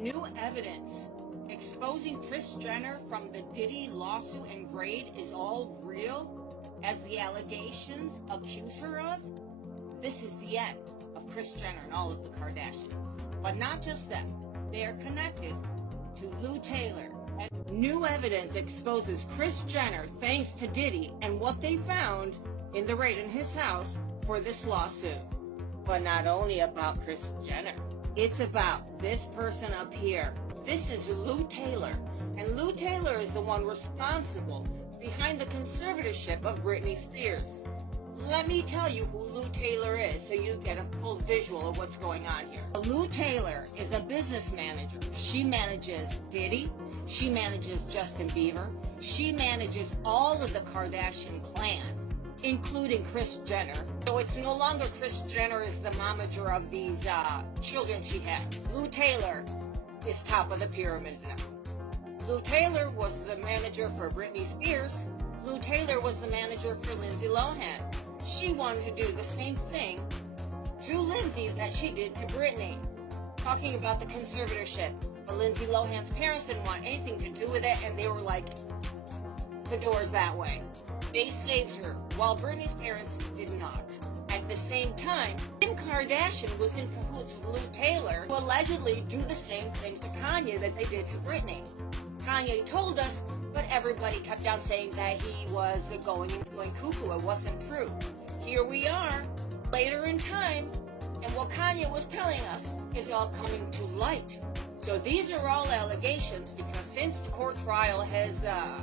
New evidence exposing Kris Jenner from the Diddy lawsuit and grade is all real, as the allegations accuse her of. This is the end of Kris Jenner and all of the Kardashians. But not just them. They are connected to Lou Taylor. And new evidence exposes Kris Jenner thanks to Diddy and what they found in the raid in his house for this lawsuit. But not only about Kris Jenner. It's about this person up here. This is Lou Taylor. And Lou Taylor is the one responsible behind the conservatorship of Britney Spears. Let me tell you who Lou Taylor is so you get a full visual of what's going on here. Lou Taylor is a business manager. She manages Diddy. She manages Justin Bieber. She manages all of the Kardashian clan, including Kris Jenner. So it's no longer Kris Jenner is the momager of these children she has. Lou Taylor is top of the pyramid now. Lou Taylor was the manager for Britney Spears. Lou Taylor was the manager for Lindsay Lohan. She wanted to do the same thing to Lindsay that she did to Britney. Talking about the conservatorship. But Lindsay Lohan's parents didn't want anything to do with it, and they were like, the door's that way. They saved her, while Britney's parents did not. At the same time, Kim Kardashian was in cahoots with Lou Taylor to allegedly do the same thing to Kanye that they did to Britney. Kanye told us, but everybody kept on saying that he was going cuckoo. It wasn't true. Here we are, later in time, and what Kanye was telling us is all coming to light. So these are all allegations because since the court trial has,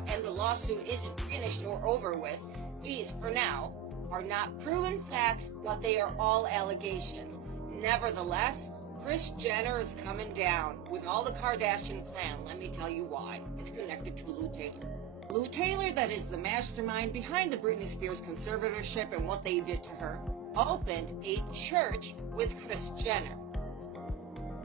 and the lawsuit isn't finished or over with, these, for now, are not proven facts, but they are all allegations. Nevertheless, Kris Jenner is coming down with all the Kardashian clan. Let me tell you why. It's connected to Lou Taylor. Lou Taylor, that is the mastermind behind the Britney Spears conservatorship and what they did to her, opened a church with Kris Jenner.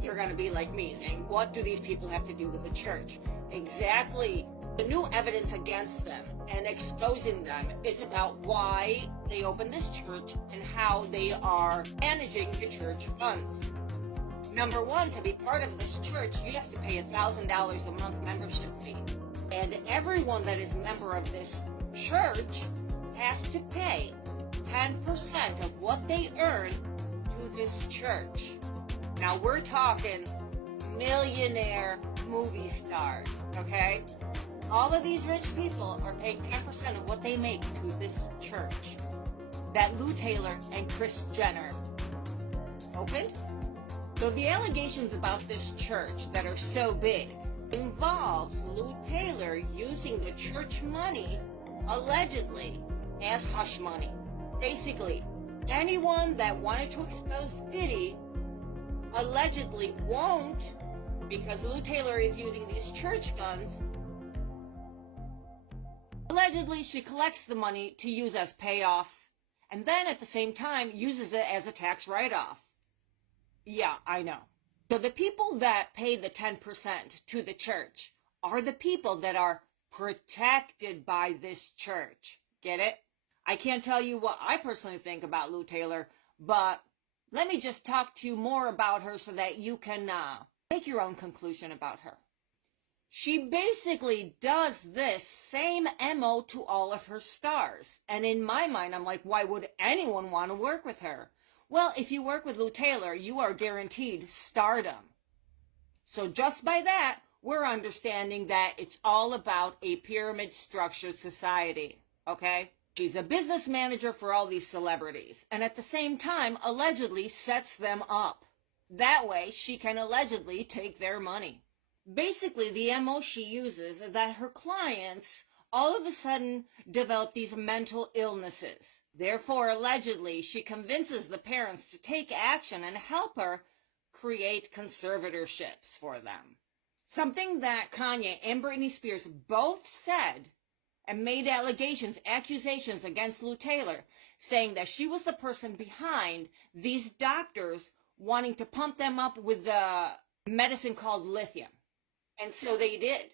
You're going to be like me saying, what do these people have to do with the church? Exactly. The new evidence against them and exposing them is about why they opened this church and how they are managing the church funds. Number one, to be part of this church, you have to pay $1,000 a month membership fee. And everyone that is a member of this church has to pay 10% of what they earn to this church. Now we're talking millionaire movie stars, okay? All of these rich people are paying 10% of what they make to this church that Lou Taylor and Kris Jenner opened. So the allegations about this church that are so big involves Lou Taylor using the church money allegedly as hush money. Basically, anyone that wanted to expose Diddy allegedly won't, because Lou Taylor is using these church funds. Allegedly, she collects the money to use as payoffs, and then at the same time uses it as a tax write-off. Yeah, I know. So the people that pay the 10% to the church are the people that are protected by this church. Get it? I can't tell you what I personally think about Lou Taylor, but let me just talk to you more about her so that you can make your own conclusion about her. She basically does this same MO to all of her stars. And in my mind, I'm like, why would anyone want to work with her? Well, if you work with Lou Taylor, you are guaranteed stardom. So just by that, we're understanding that it's all about a pyramid structured society, okay? She's a business manager for all these celebrities, and at the same time, allegedly sets them up. That way, she can allegedly take their money. Basically, the MO she uses is that her clients all of a sudden develop these mental illnesses. Therefore, allegedly, she convinces the parents to take action and help her create conservatorships for them. Something that Kanye and Britney Spears both said and made accusations against Lou Taylor, saying that she was the person behind these doctors wanting to pump them up with the medicine called lithium. And so they did.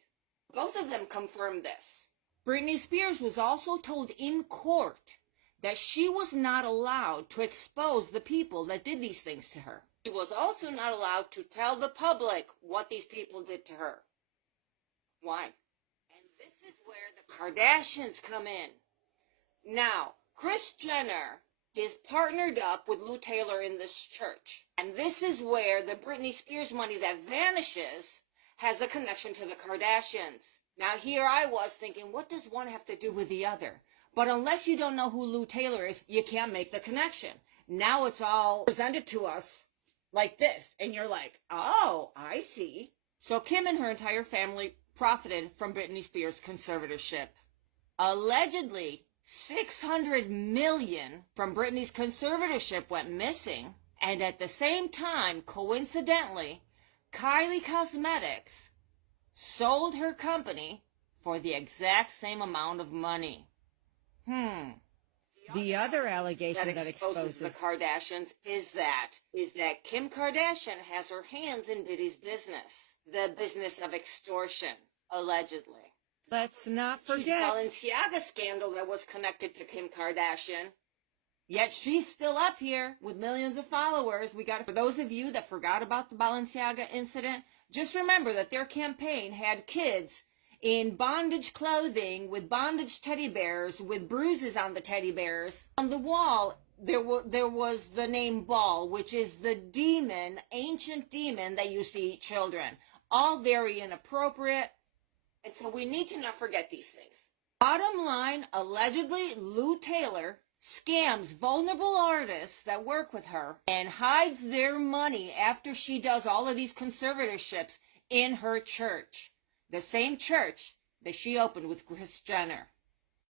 Both of them confirmed this. Britney Spears was also told in court that she was not allowed to expose the people that did these things to her. She was also not allowed to tell the public what these people did to her. Why? And this is where the Kardashians come in. Now, Kris Jenner is partnered up with Lou Taylor in this church. And this is where the Britney Spears money that vanishes has a connection to the Kardashians. Now, here I was thinking, what does one have to do with the other? But unless you don't know who Lou Taylor is, you can't make the connection. Now it's all presented to us like this. And you're like, oh, I see. So Kim and her entire family profited from Britney Spears' conservatorship. Allegedly, $600 million from Britney's conservatorship went missing. And at the same time, coincidentally, Kylie Cosmetics sold her company for the exact same amount of money. The other allegation that exposes the Kardashians is that Kim Kardashian has her hands in Diddy's business. The business of extortion, allegedly. Let's not forget the Balenciaga scandal that was connected to Kim Kardashian. Yet she's still up here with millions of followers. For those of you that forgot about the Balenciaga incident, just remember that their campaign had kids in bondage clothing with bondage teddy bears with bruises on the teddy bears. On the wall, there was the name Baal, which is the demon, ancient demon that used to eat children. All very inappropriate. And so we need to not forget these things. Bottom line, allegedly, Lou Taylor scams vulnerable artists that work with her and hides their money after she does all of these conservatorships in her church. The same church that she opened with Kris Jenner.